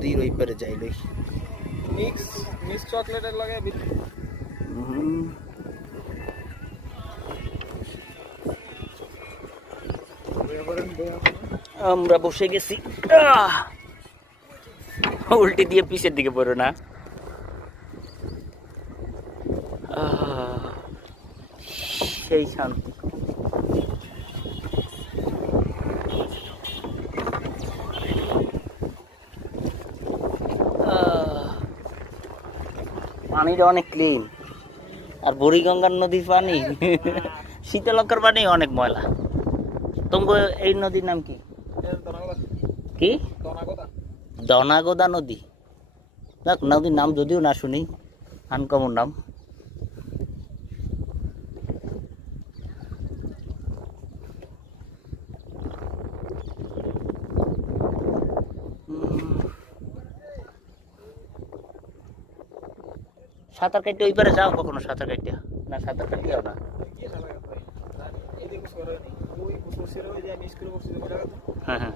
নদীর ওই পারে যাইলই মিক্স মিক্স চকলেটের লাগে আমরা বসে গেছি উল্টে দিয়ে পিছের দিকে পড়ো না সেই শান্তি পানিটা অনেক ক্লিন আর বুড়িগঙ্গার নদীর পানি শীতলক্ষার পানি অনেক ময়লা তোমার এই নদীর নাম কি কি দনাগোদা নদী দেখ নদীর নাম যদিও না শুনি আনকমন নাম সাঁতার কাটতে ওই পারে যাও কখনো সাঁতার কাটতে না সাঁতার কাটতেও না হ্যাঁ হ্যাঁ